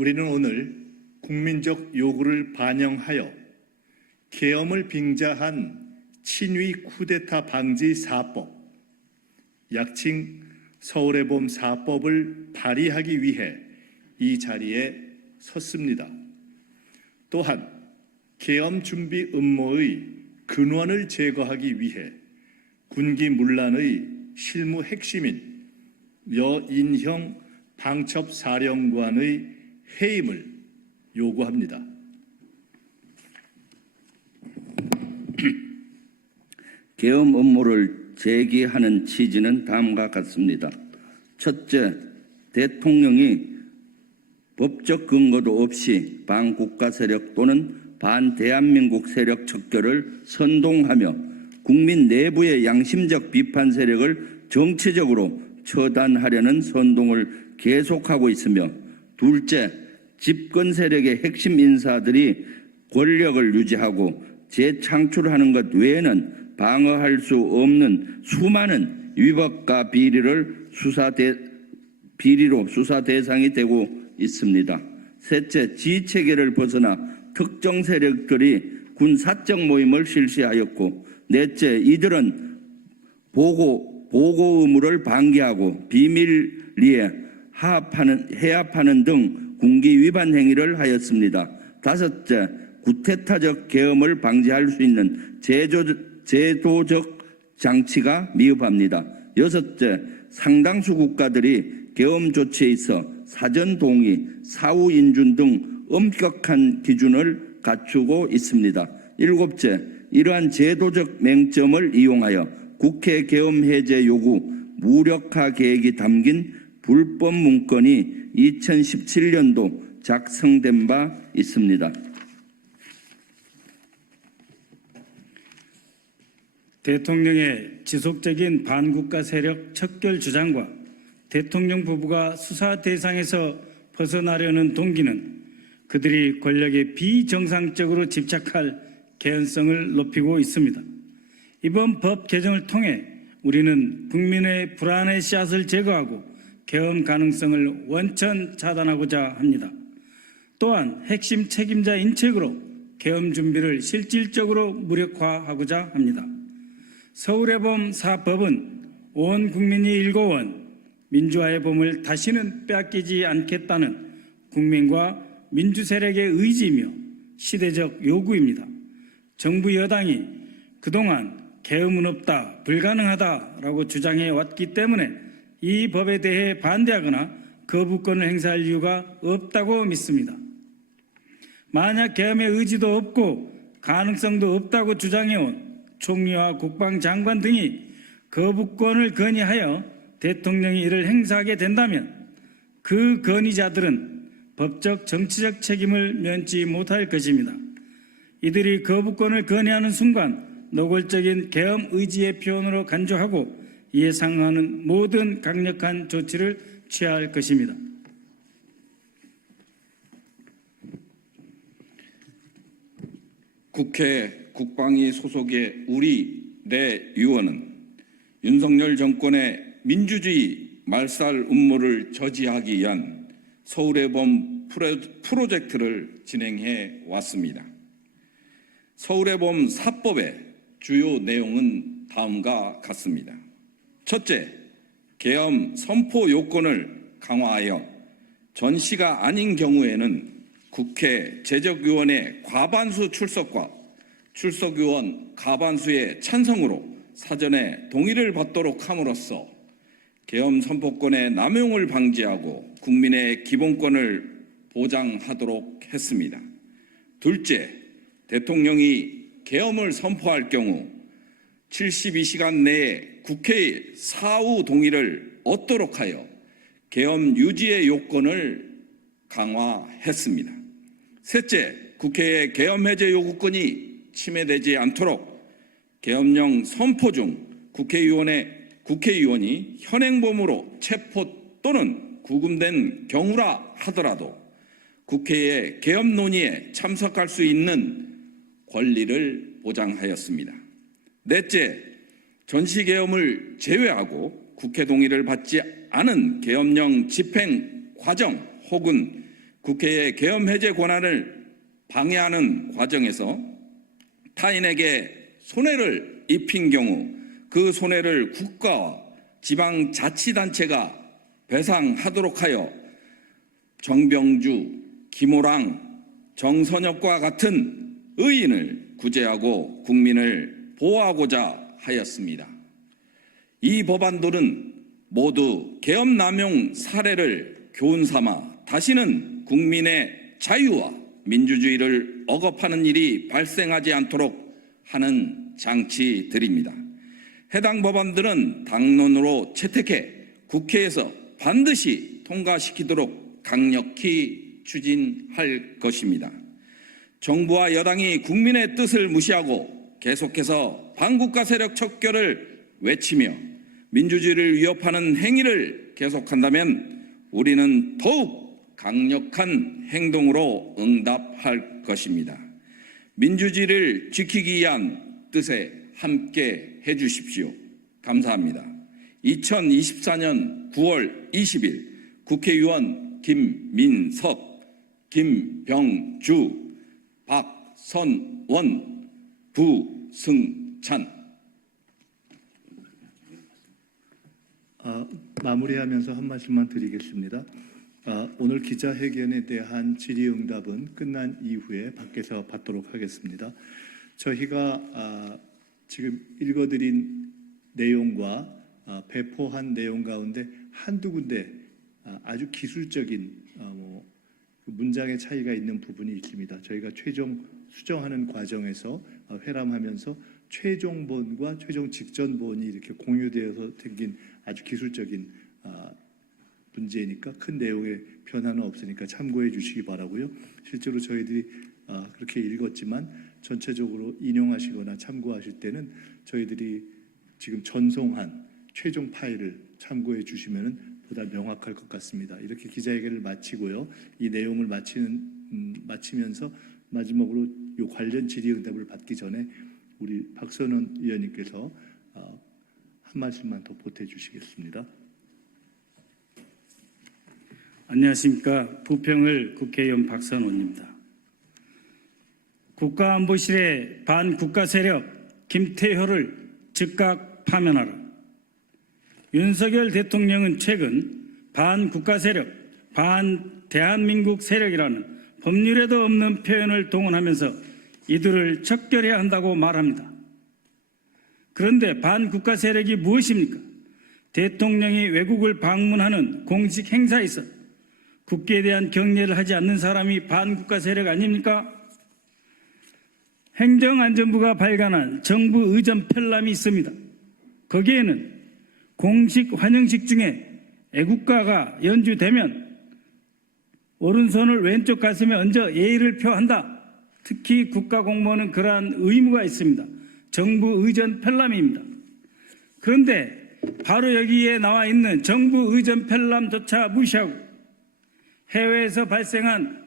우리는 오늘 국민적 요구를 반영하여 계엄을 빙자한 친위 쿠데타 방지 4법, 약칭 서울의 봄 4법을 발의하기 위해 이 자리에 섰습니다. 또한 계엄 준비 음모의 근원을 제거하기 위해 군기 문란의 실무 핵심인 여인형 방첩사령관의 해임을 요구합니다. 계엄 음모를 제기하는 취지는 다음과 같습니다. 첫째, 대통령이 법적 근거도 없이 반국가 세력 또는 반대한민국 세력 척결을 선동하며 국민 내부의 양심적 비판 세력을 정치적으로 처단하려는 선동을 계속하고 있으며, 둘째, 집권 세력의 핵심 인사들이 권력을 유지하고 재창출하는 것 외에는 방어할 수 없는 수많은 위법과 비리로 수사 대상이 되고 있습니다. 셋째, 지휘체계를 벗어나 특정 세력들이 군 사적 모임을 실시하였고, 넷째, 이들은 보고 의무를 방기하고 비밀리에 해합하는 등 군기 위반 행위를 하였습니다. 다섯째, 구테타적 계엄을 방지할 수 있는 제도적 장치가 미흡합니다. 여섯째, 상당수 국가들이 계엄 조치에 있어 사전 동의, 사후 인준 등 엄격한 기준을 갖추고 있습니다. 일곱째, 이러한 제도적 맹점을 이용하여 국회 계엄 해제 요구 무력화 계획이 담긴 불법 문건이 2017년도 작성된 바 있습니다. 대통령의 지속적인 반국가 세력 척결 주장과 대통령 부부가 수사 대상에서 벗어나려는 동기는 그들이 권력에 비정상적으로 집착할 개연성을 높이고 있습니다. 이번 법 개정을 통해 우리는 국민의 불안의 씨앗을 제거하고 계엄 가능성을 원천 차단하고자 합니다. 또한 핵심 책임자 인책으로 계엄 준비를 실질적으로 무력화하고자 합니다. 서울의 봄 4법은 온 국민이 일궈온 민주화의 봄을 다시는 빼앗기지 않겠다는 국민과 민주 세력의 의지이며 시대적 요구입니다. 정부 여당이 그동안 계엄은 없다, 불가능하다라고 주장해 왔기 때문에 이 법에 대해 반대하거나 거부권을 행사할 이유가 없다고 믿습니다. 만약 계엄의 의지도 없고 가능성도 없다고 주장해온 총리와 국방장관 등이 거부권을 건의하여 대통령이 이를 행사하게 된다면 그 건의자들은 법적 정치적 책임을 면치 못할 것입니다. 이들이 거부권을 건의하는 순간 노골적인 계엄 의지의 표현으로 간주하고 이에 상응하는 모든 강력한 조치를 취할 것입니다. 국회 국방위 소속의 우리 내 의원은 윤석열 정권의 민주주의 말살 음모를 저지하기 위한 서울의 봄 프로젝트를 진행해 왔습니다. 서울의 봄 4법의 주요 내용은 다음과 같습니다. 첫째, 계엄 선포 요건을 강화하여 전시가 아닌 경우에는 국회 제적위원회 과반수 출석과 출석위원 과반수의 찬성으로 사전에 동의를 받도록 함으로써 계엄 선포권의 남용을 방지하고 국민의 기본권을 보장하도록 했습니다. 둘째, 대통령이 계엄을 선포할 경우 72시간 내에 국회의 사후 동의를 얻도록 하여 계엄 유지의 요건을 강화했습니다. 셋째, 국회의 계엄 해제 요구권이 침해되지 않도록 계엄령 선포 중 국회의원이 현행범으로 체포 또는 구금된 경우라 하더라도 국회의 계엄 논의에 참석할 수 있는 권리를 보장하였습니다. 넷째, 전시계엄을 제외하고 국회 동의를 받지 않은 계엄령 집행 과정 혹은 국회의 계엄 해제 권한을 방해하는 과정에서 타인에게 손해를 입힌 경우 그 손해를 국가와 지방자치단체가 배상하도록 하여 정병주, 김호랑, 정선엽과 같은 의인을 구제하고 국민을 보호하고자 하였습니다. 이 법안들은 모두 계엄 남용 사례를 교훈 삼아 다시는 국민의 자유와 민주주의를 억압하는 일이 발생하지 않도록 하는 장치들입니다. 해당 법안들은 당론으로 채택해 국회에서 반드시 통과시키도록 강력히 추진할 것입니다. 정부와 여당이 국민의 뜻을 무시하고 계속해서 반국가 세력 척결을 외치며 민주주의를 위협하는 행위를 계속한다면 우리는 더욱 강력한 행동으로 응답할 것입니다. 민주주의를 지키기 위한 뜻에 함께 해주십시오. 감사합니다. 2024년 9월 20일 국회의원 김민석, 김병주, 박선원, 부승찬. 마무리하면서 한 말씀만 드리겠습니다. 오늘 기자회견에 대한 질의응답은 끝난 이후에 밖에서 받도록 하겠습니다. 저희가 지금 읽어드린 내용과 배포한 내용 가운데 한두 군데 아주 기술적인 문장의 차이가 있는 부분이 있습니다. 저희가 최종 수정하는 과정에서 회람하면서 최종본과 최종 직전본이 이렇게 공유되어서 생긴 아주 기술적인 문제니까 큰 내용의 변화는 없으니까 참고해 주시기 바라고요. 실제로 저희들이 그렇게 읽었지만 전체적으로 인용하시거나 참고하실 때는 저희들이 지금 전송한 최종 파일을 참고해 주시면 보다 명확할 것 같습니다. 이렇게 기자회견을 마치고요. 이 내용을 마치면서 마지막으로 이 관련 질의응답을 받기 전에 우리 박선원 의원님께서 한 말씀만 더 보태주시겠습니다. 안녕하십니까. 부평을 국회의원 박선원입니다. 국가안보실의 반국가 세력 김태효를 즉각 파면하라. 윤석열 대통령은 최근 반국가 세력, 반대한민국 세력이라는 법률에도 없는 표현을 동원하면서 이들을 척결해야 한다고 말합니다. 그런데 반국가 세력이 무엇입니까? 대통령이 외국을 방문하는 공식 행사에서 국기에 대한 경례를 하지 않는 사람이 반국가 세력 아닙니까? 행정안전부가 발간한 정부 의전 편람이 있습니다. 거기에는 공식 환영식 중에 애국가가 연주되면 오른손을 왼쪽 가슴에 얹어 예의를 표한다. 특히 국가공무원은 그러한 의무가 있습니다. 정부 의전 편람입니다. 그런데 바로 여기에 나와 있는 정부 의전 편람조차 무시하고 해외에서 발생한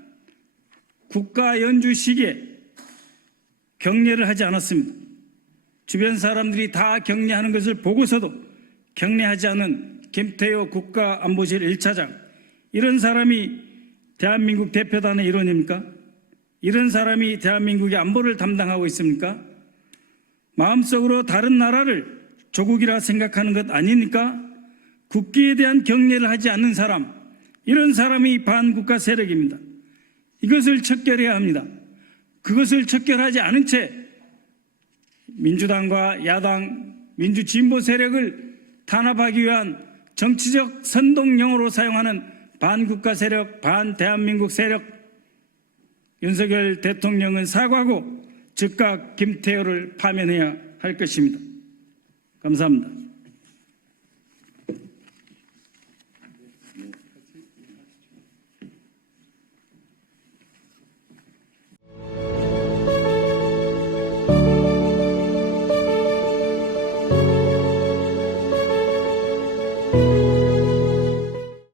국가 연주 시기에 경례를 하지 않았습니다. 주변 사람들이 다 경례하는 것을 보고서도 경례하지 않은 김태효 국가안보실 1차장, 이런 사람이 대한민국 대표단의 일원입니까? 이런 사람이 대한민국의 안보를 담당하고 있습니까? 마음속으로 다른 나라를 조국이라 생각하는 것 아닙니까? 국기에 대한 경례를 하지 않는 사람, 이런 사람이 반국가 세력입니다. 이것을 척결해야 합니다. 그것을 척결하지 않은 채 민주당과 야당, 민주진보 세력을 탄압하기 위한 정치적 선동용어로 사용하는 반국가 세력, 반대한민국 세력, 윤석열 대통령은 사과하고 즉각 김태효를 파면해야 할 것입니다. 감사합니다.